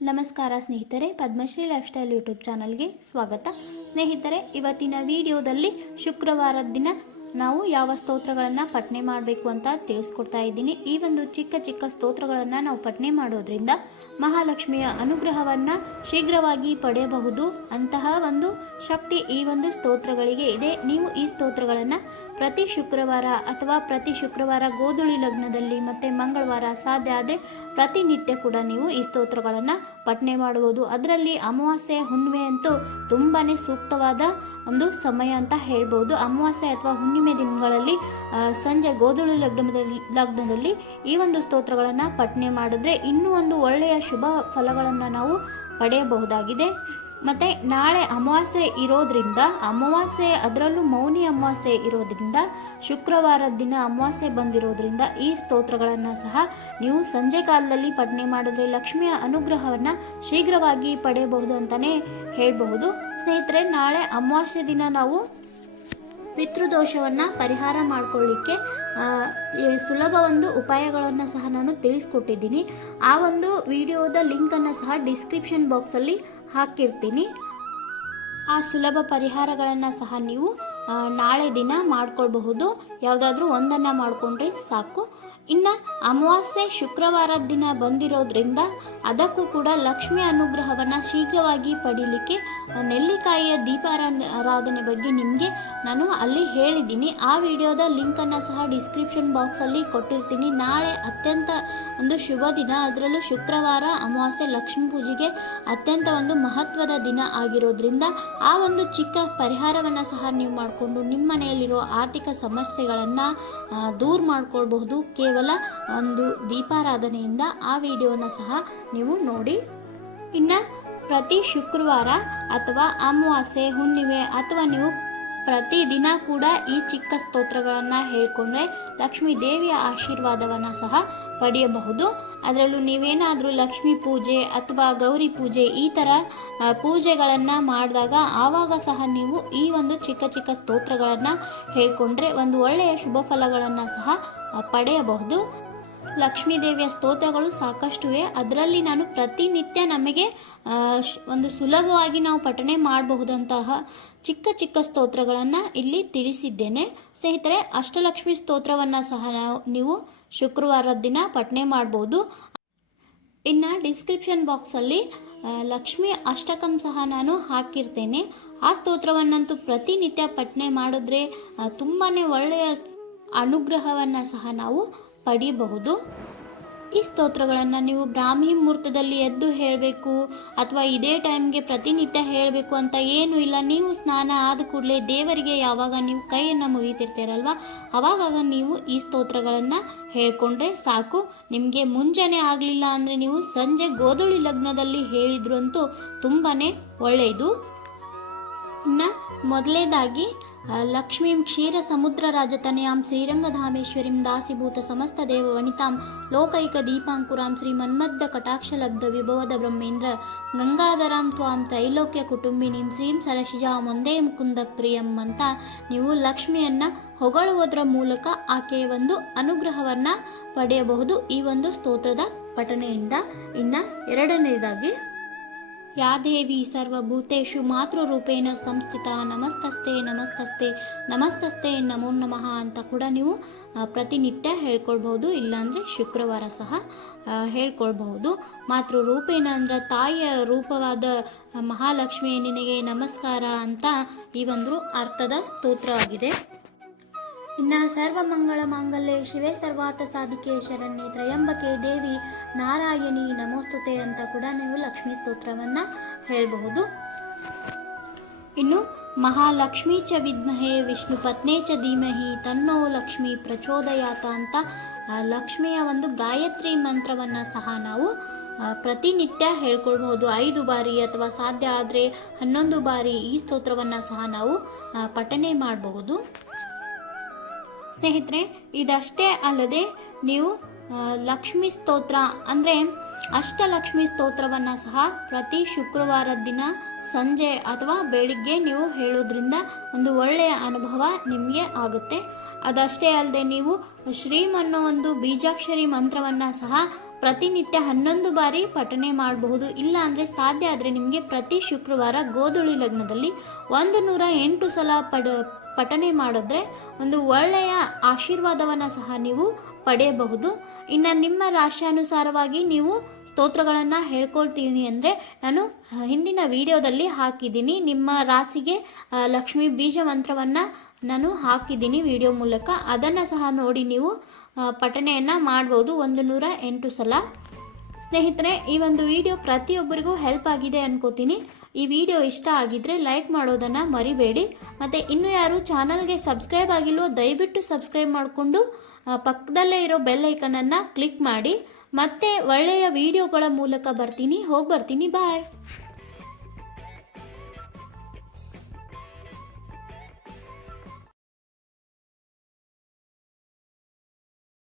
ನಮಸ್ಕಾರ ಸ್ನೇಹಿತರೆ Padmashri life style YouTube ಚಾನಲ್ಗೆ ಸ್ವಾಗತ. ಸ್ನೇಹಿತರೆ ಇವತ್ತಿನ ವಿಡಿಯೋದಲ್ಲಿ ಶುಕ್ರವಾರದ ದಿನ ನಾವು ಯಾವ ಸ್ತೋತ್ರಗಳನ್ನು ಪಠನೆ ಮಾಡಬೇಕು ಅಂತ ತಿಳಿಸ್ಕೊಡ್ತಾ ಇದ್ದೀನಿ. ಈ ಒಂದು ಚಿಕ್ಕ ಚಿಕ್ಕ ಸ್ತೋತ್ರಗಳನ್ನು ನಾವು ಪಠನೆ ಮಾಡೋದ್ರಿಂದ ಮಹಾಲಕ್ಷ್ಮಿಯ ಅನುಗ್ರಹವನ್ನು ಶೀಘ್ರವಾಗಿ ಪಡೆಯಬಹುದು. ಅಂತಹ ಒಂದು ಶಕ್ತಿ ಈ ಒಂದು ಸ್ತೋತ್ರಗಳಿಗೆ ಇದೆ. ನೀವು ಈ ಸ್ತೋತ್ರಗಳನ್ನು ಪ್ರತಿ ಶುಕ್ರವಾರ ಅಥವಾ ಪ್ರತಿ ಶುಕ್ರವಾರ ಗೋಧುಳಿ ಲಗ್ನದಲ್ಲಿ ಮತ್ತು ಮಂಗಳವಾರ ಸಾಧ್ಯ ಆದರೆ ಪ್ರತಿನಿತ್ಯ ಕೂಡ ನೀವು ಈ ಸ್ತೋತ್ರಗಳನ್ನು ಪಠನೆ ಮಾಡಬಹುದು. ಅದರಲ್ಲಿ ಅಮಾವಾಸ್ಯೆ, ಹುಣ್ಣಿಮೆ ಅಂತೂ ತುಂಬಾ ಸೂಕ್ತವಾದ ಒಂದು ಸಮಯ ಅಂತ ಹೇಳ್ಬೋದು. ಅಮಾವಾಸ್ಯೆ ಅಥವಾ ಹುಣ್ಣಿಮೆ ದಿನಗಳಲ್ಲಿ ಸಂಜೆ ಗೋಧುಳು ಲಗ್ನದಲ್ಲಿ ಲಗ್ನದಲ್ಲಿ ಈ ಒಂದು ಸ್ತೋತ್ರಗಳನ್ನು ಪಠನೆ ಮಾಡಿದ್ರೆ ಇನ್ನೂ ಒಂದು ಒಳ್ಳೆಯ ಶುಭ ಫಲಗಳನ್ನು ನಾವು ಪಡೆಯಬಹುದಾಗಿದೆ. ಮತ್ತು ನಾಳೆ ಅಮಾವಾಸ್ಯೆ ಇರೋದ್ರಿಂದ, ಅಮಾವಾಸ್ಯೆ ಅದರಲ್ಲೂ ಮೌನಿ ಅಮಾವಾಸ್ಯೆ ಇರೋದ್ರಿಂದ ಶುಕ್ರವಾರದ ದಿನ ಅಮಾವಾಸ್ಯೆ ಬಂದಿರೋದ್ರಿಂದ ಈ ಸ್ತೋತ್ರಗಳನ್ನು ಸಹ ನೀವು ಸಂಜೆ ಕಾಲದಲ್ಲಿ ಪಠನೆ ಮಾಡಿದ್ರೆ ಲಕ್ಷ್ಮಿಯ ಅನುಗ್ರಹವನ್ನು ಶೀಘ್ರವಾಗಿ ಪಡೆಯಬಹುದು ಅಂತಲೇ ಹೇಳಬಹುದು. ಸ್ನೇಹಿತರೆ, ನಾಳೆ ಅಮಾವಾಸ್ಯೆ ದಿನ ನಾವು ಪಿತೃದೋಷವನ್ನು ಪರಿಹಾರ ಮಾಡಿಕೊಳ್ಳಿಕ್ಕೆ ಸುಲಭ ಒಂದು ಉಪಾಯಗಳನ್ನು ಸಹ ನಾನು ತಿಳಿಸ್ಕೊಟ್ಟಿದ್ದೀನಿ. ಆ ಒಂದು ವಿಡಿಯೋದ ಲಿಂಕನ್ನು ಸಹ ಡಿಸ್ಕ್ರಿಪ್ಷನ್ ಬಾಕ್ಸಲ್ಲಿ ಹಾಕಿರ್ತೀನಿ. ಆ ಸುಲಭ ಪರಿಹಾರಗಳನ್ನು ಸಹ ನೀವು ನಾಳೆ ದಿನ ಮಾಡ್ಕೊಳ್ಬಹುದು. ಯಾವುದಾದ್ರೂ ಒಂದನ್ನು ಮಾಡಿಕೊಂಡ್ರೆ ಸಾಕು. ಇನ್ನು ಅಮಾವಾಸ್ಯೆ ಶುಕ್ರವಾರದ ದಿನ ಬಂದಿರೋದ್ರಿಂದ ಅದಕ್ಕೂ ಕೂಡ ಲಕ್ಷ್ಮಿ ಅನುಗ್ರಹವನ್ನು ಶೀಘ್ರವಾಗಿ ಪಡೀಲಿಕ್ಕೆ ನೆಲ್ಲಿಕಾಯಿಯ ದೀಪಾರಾಧನೆ ಬಗ್ಗೆ ನಿಮಗೆ ನಾನು ಅಲ್ಲಿ ಹೇಳಿದ್ದೀನಿ. ಆ ವಿಡಿಯೋದ ಲಿಂಕನ್ನು ಸಹ ಡಿಸ್ಕ್ರಿಪ್ಷನ್ ಬಾಕ್ಸಲ್ಲಿ ಕೊಟ್ಟಿರ್ತೀನಿ. ನಾಳೆ ಅತ್ಯಂತ ಒಂದು ಶುಭ ದಿನ. ಅದರಲ್ಲೂ ಶುಕ್ರವಾರ, ಅಮಾವಾಸ್ಯೆ, ಲಕ್ಷ್ಮೀ ಪೂಜೆಗೆ ಅತ್ಯಂತ ಒಂದು ಮಹತ್ವದ ದಿನ ಆಗಿರೋದ್ರಿಂದ ಆ ಒಂದು ಚಿಕ್ಕ ಪರಿಹಾರವನ್ನು ಸಹ ನೀವು ಮಾಡಿಕೊಂಡು ನಿಮ್ಮ ಮನೆಯಲ್ಲಿರೋ ಆರ್ಥಿಕ ಸಮಸ್ಯೆಗಳನ್ನು ದೂರ ಮಾಡ್ಕೊಳ್ಬಹುದು. ಕೇವಲ ಒಂದು ದೀಪಾರಾಧನೆಯಿಂದ ಆ ವಿಡಿಯೋನ ಸಹ ನೀವು ನೋಡಿ. ಇನ್ನು ಪ್ರತಿ ಶುಕ್ರವಾರ ಅಥವಾ ಅಮಾವಾಸ್ಯೆ, ಹುಣ್ಣಿಮೆ ಅಥವಾ ನೀವು ಪ್ರತಿದಿನ ಕೂಡ ಈ ಚಿಕ್ಕ ಸ್ತೋತ್ರಗಳನ್ನು ಹೇಳ್ಕೊಂಡ್ರೆ ಲಕ್ಷ್ಮೀ ದೇವಿಯ ಆಶೀರ್ವಾದವನ್ನು ಸಹ ಪಡೆಯಬಹುದು. ಅದರಲ್ಲೂ ನೀವೇನಾದರೂ ಲಕ್ಷ್ಮೀ ಪೂಜೆ ಅಥವಾ ಗೌರಿ ಪೂಜೆ ಈ ಥರ ಪೂಜೆಗಳನ್ನು ಮಾಡಿದಾಗ ಆವಾಗ ಸಹ ನೀವು ಈ ಒಂದು ಚಿಕ್ಕ ಚಿಕ್ಕ ಸ್ತೋತ್ರಗಳನ್ನು ಹೇಳ್ಕೊಂಡ್ರೆ ಒಂದು ಒಳ್ಳೆಯ ಶುಭ ಫಲಗಳನ್ನು ಸಹ ಪಡೆಯಬಹುದು. ಲಕ್ಷ್ಮೀ ದೇವಿಯ ಸ್ತೋತ್ರಗಳು ಸಾಕಷ್ಟು ಇವೆ ಅದರಲ್ಲಿ ನಾನು ಪ್ರತಿನಿತ್ಯ ನಮಗೆ ಒಂದು ಸುಲಭವಾಗಿ ನಾವು ಪಠಣೆ ಮಾಡಬಹುದಂತಹ ಚಿಕ್ಕ ಚಿಕ್ಕ ಸ್ತೋತ್ರಗಳನ್ನು ಇಲ್ಲಿ ತಿಳಿಸಿದ್ದೇನೆ. ಸ್ನೇಹಿತರೆ, ಅಷ್ಟಲಕ್ಷ್ಮಿ ಸ್ತೋತ್ರವನ್ನು ಸಹ ನಾವು, ನೀವು ಶುಕ್ರವಾರದ ದಿನ ಪಠನೆ ಮಾಡ್ಬೋದು. ಇನ್ನು ಡಿಸ್ಕ್ರಿಪ್ಷನ್ ಬಾಕ್ಸಲ್ಲಿ ಲಕ್ಷ್ಮಿ ಅಷ್ಟಕಂ ಸಹ ನಾನು ಹಾಕಿರ್ತೇನೆ. ಆ ಸ್ತೋತ್ರವನ್ನಂತೂ ಪ್ರತಿನಿತ್ಯ ಪಠನೆ ಮಾಡಿದ್ರೆ ತುಂಬಾ ಒಳ್ಳೆಯ ಅನುಗ್ರಹವನ್ನು ಸಹ ನಾವು ಪಡೆಯಬಹುದು ಈ ಸ್ತೋತ್ರಗಳನ್ನು ನೀವು ಬ್ರಾಹ್ಮಿ ಮುಹೂರ್ತದಲ್ಲಿ ಎದ್ದು ಹೇಳಬೇಕು ಅಥವಾ ಇದೇ ಟೈಮ್ಗೆ ಪ್ರತಿನಿತ್ಯ ಹೇಳಬೇಕು ಅಂತ ಏನೂ ಇಲ್ಲ. ನೀವು ಸ್ನಾನ ಆದ ಕೂಡಲೇ ದೇವರಿಗೆ ಯಾವಾಗ ನೀವು ಕೈಯನ್ನು ಮುಗಿತಿರ್ತೀರಲ್ವ ಅವಾಗ ನೀವು ಈ ಸ್ತೋತ್ರಗಳನ್ನು ಹೇಳ್ಕೊಂಡ್ರೆ ಸಾಕು. ನಿಮಗೆ ಮುಂಜಾನೆ ಆಗಲಿಲ್ಲ ಅಂದರೆ ನೀವು ಸಂಜೆ ಗೋಧುಳಿ ಲಗ್ನದಲ್ಲಿ ಹೇಳಿದ್ರಂತೂ ತುಂಬಾ ಒಳ್ಳೆಯದು ಇನ್ನು ಮೊದಲೇದಾಗಿ ಲಕ್ಷ್ಮೀಂ ಕ್ಷೀರ ಸಮುದ್ರ ರಾಜತನಯಾಂ ಶ್ರೀರಂಗಧಾಮೇಶ್ವರಿಂ ದಾಸಿಭೂತ ಸಮಸ್ತ ದೇವ ವನಿತಾಂ ಲೋಕೈಕ ದೀಪಾಂಕುರಾಂ ಶ್ರೀ ಮನ್ಮದ್ದ ಕಟಾಕ್ಷಲಬ್ಧ ವಿಭವದ ಬ್ರಹ್ಮೇಂದ್ರ ಗಂಗಾಧರಾಂ ತ್ವಾಂ ತ್ರೈಲೋಕ್ಯ ಕುಟುಂಬಿನಿಂ ಶ್ರೀಂ ಸರಶಿಜಾ ಒಂದೇ ಮುಕುಂದ ಪ್ರಿಯಂ ಅಂತ ನೀವು ಲಕ್ಷ್ಮಿಯನ್ನ ಹೊಗಳುವುದರ ಮೂಲಕ ಆಕೆಯ ಒಂದು ಅನುಗ್ರಹವನ್ನ ಪಡೆಯಬಹುದು ಈ ಒಂದು ಸ್ತೋತ್ರದ ಪಠನೆಯಿಂದ. ಇನ್ನ ಎರಡನೇದಾಗಿ ಯಾ ದೇವಿ ಸರ್ವಭೂತೇಷು ಮಾತೃರೂಪೇಣ ಸಂಸ್ಥಿತ ನಮಸ್ತಸ್ತೆ ನಮಸ್ತಸ್ತೆ ನಮಸ್ತಸ್ತೆ ನಮೋ ನಮಃ ಅಂತ ಕೂಡ ನೀವು ಪ್ರತಿನಿತ್ಯ ಹೇಳ್ಕೊಳ್ಬಹುದು, ಇಲ್ಲಾಂದರೆ ಶುಕ್ರವಾರ ಸಹ ಹೇಳ್ಕೊಳ್ಬಹುದು. ಮಾತೃರೂಪೇಣ ಅಂದ್ರೆ ತಾಯಿಯ ರೂಪವಾದ ಮಹಾಲಕ್ಷ್ಮಿ ನಿನಗೆ ನಮಸ್ಕಾರ ಅಂತ ಈ ಒಂದು ಅರ್ಥದ ಸ್ತೋತ್ರವಾಗಿದೆ ಇನ್ನು ಸರ್ವಮಂಗಳ ಮಾಂಗಲ್ಯೆ ಶಿವೇ ಸರ್ವಾರ್ಥ ಸಾಧಿಕೆ ಶರಣ್ಯ ತ್ರಯಂಬಕೆ ದೇವಿ ನಾರಾಯಣಿ ನಮೋಸ್ತುತೆ ಅಂತ ಕೂಡ ನೀವು ಲಕ್ಷ್ಮೀ ಸ್ತೋತ್ರವನ್ನು ಹೇಳಬಹುದು. ಇನ್ನು ಮಹಾಲಕ್ಷ್ಮೀ ಚ ವಿದ್ಮಹೆ ವಿಷ್ಣು ಪತ್ನೇ ಚ ಧೀಮಹಿ ತನ್ನೋ ಲಕ್ಷ್ಮಿ ಪ್ರಚೋದಯಾತ ಅಂತ ಲಕ್ಷ್ಮಿಯ ಒಂದು ಗಾಯತ್ರಿ ಮಂತ್ರವನ್ನು ಸಹ ನಾವು ಪ್ರತಿನಿತ್ಯ ಹೇಳ್ಕೊಳ್ಬಹುದು. ಐದು ಬಾರಿ ಅಥವಾ ಸಾಧ್ಯ ಆದರೆ ಹನ್ನೊಂದು ಬಾರಿ ಈ ಸ್ತೋತ್ರವನ್ನು ಸಹ ನಾವು ಪಠಣೆ ಮಾಡಬಹುದು. ಸ್ನೇಹಿತರೆ, ಇದಷ್ಟೇ ಅಲ್ಲದೆ ನೀವು ಲಕ್ಷ್ಮಿ ಸ್ತೋತ್ರ ಅಂದರೆ ಅಷ್ಟಲಕ್ಷ್ಮಿ ಸ್ತೋತ್ರವನ್ನು ಸಹ ಪ್ರತಿ ಶುಕ್ರವಾರದ ದಿನ ಸಂಜೆ ಅಥವಾ ಬೆಳಿಗ್ಗೆ ನೀವು ಹೇಳೋದ್ರಿಂದ ಒಂದು ಒಳ್ಳೆಯ ಅನುಭವ ನಿಮಗೆ ಆಗುತ್ತೆ. ಅದಷ್ಟೇ ಅಲ್ಲದೆ ನೀವು ಶ್ರೀಮ್ ಅನ್ನೋ ಒಂದು ಬೀಜಾಕ್ಷರಿ ಮಂತ್ರವನ್ನು ಸಹ ಪ್ರತಿನಿತ್ಯ ಹನ್ನೊಂದು ಬಾರಿ ಪಠನೆ ಮಾಡಬಹುದು. ಇಲ್ಲ ಅಂದರೆ ಸಾಧ್ಯ ಆದರೆ ನಿಮಗೆ ಪ್ರತಿ ಶುಕ್ರವಾರ ಗೋಧುಳಿ ಲಗ್ನದಲ್ಲಿ ಒಂದು ನೂರ ಎಂಟು ಸಲ ಪಡ ಪಠನೆ ಮಾಡಿದ್ರೆ ಒಂದು ಒಳ್ಳೆಯ ಆಶೀರ್ವಾದವನ್ನು ಸಹ ನೀವು ಪಡೆಯಬಹುದು. ಇನ್ನು ನಿಮ್ಮ ರಾಶಿಯಾನುಸಾರವಾಗಿ ನೀವು ಸ್ತೋತ್ರಗಳನ್ನು ಹೇಳ್ಕೊಳ್ತೀನಿ ಅಂದರೆ ನಾನು ಹಿಂದಿನ ವಿಡಿಯೋದಲ್ಲಿ ಹಾಕಿದ್ದೀನಿ. ನಿಮ್ಮ ರಾಶಿಗೆ ಲಕ್ಷ್ಮಿ ಲಕ್ಷ್ಮೀ ಬೀಜ ಮಂತ್ರವನ್ನು ನಾನು ಹಾಕಿದ್ದೀನಿ ವಿಡಿಯೋ ಮೂಲಕ. ಅದನ್ನು ಸಹ ನೋಡಿ ನೀವು ಪಠಣೆಯನ್ನು ಮಾಡ್ಬೋದು ಒಂದು ನೂರ ಎಂಟು ಸಲ. ಸ್ನೇಹಿತರೆ, ಈ ಒಂದು ವಿಡಿಯೋ ಪ್ರತಿಯೊಬ್ಬರಿಗೂ ಹೆಲ್ಪ್ ಆಗಿದೆ ಅನ್ಕೋತೀನಿ. ಈ ವಿಡಿಯೋ ಇಷ್ಟ ಆಗಿದ್ರೆ ಲೈಕ್ ಮಾಡೋದನ್ನು ಮರಿಬೇಡಿ. ಮತ್ತು ಇನ್ನೂ ಯಾರು ಚಾನಲ್ಗೆ ಸಬ್ಸ್ಕ್ರೈಬ್ ಆಗಿಲ್ವೋ ದಯವಿಟ್ಟು ಸಬ್ಸ್ಕ್ರೈಬ್ ಮಾಡಿಕೊಂಡು ಪಕ್ಕದಲ್ಲೇ ಇರೋ ಬೆಲ್ ಐಕನನ್ನು ಕ್ಲಿಕ್ ಮಾಡಿ. ಮತ್ತೆ ಒಳ್ಳೆಯ ವಿಡಿಯೋಗಳ ಮೂಲಕ ಬರ್ತೀನಿ. ಹೋಗಿ ಬರ್ತೀನಿ. ಬಾಯ್.